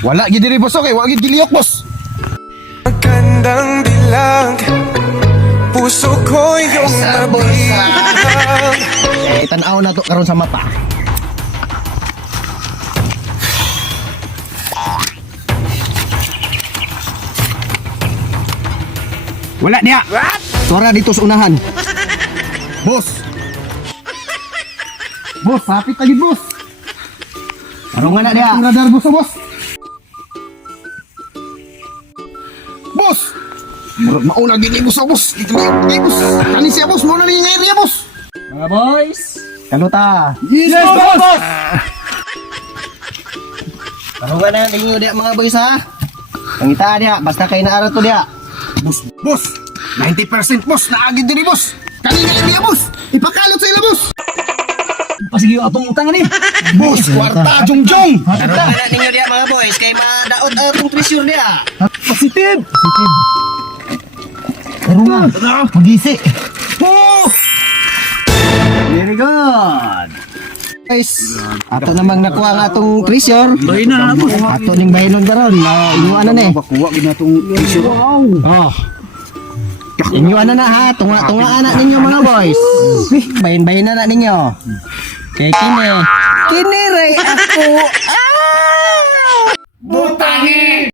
Wala gid diri boss, okay, wala gid giliyok boss. Magandang dilag, puso ko yung nabilang. Tan-aw na to karon sa mapa. Wala niya. Tora dito sa unahan. Boss. Boss, hapit lagi boss. Ano nga na niya? Ang radar boss, boss. Boss. Mauna gini boss, boss. Dito ni boss. Kani siya boss, mo na ni area boss. Mga boys, Kaluta. yes boss! Ano nga na ninyo dia mga boys ha? Pangita dia, basta kay naara to dia. Boss, 90% boss, naagid diri boss. Kanina area boss. Ipakalot sa ila boss. Pasige yung atong utang ni. Boss, kwarta jongjong. Ano ba na ninyo diya mga boys kay madaot atong treasure diya. Positive! Pero nga, magisi. Oh! Very good. Guys, ato namang nakuha nga atong treasure. Bahay na ako. Ato ning bahinon karon, inyuan na ni. Bakuha gina itong treasure. Wow! Oh. Inyuan na ha, tunga-tungaan na ninyo mga boys. Bahin-bahin na ninyo. Kay kini. Kini ray ako. Ah! Butangi!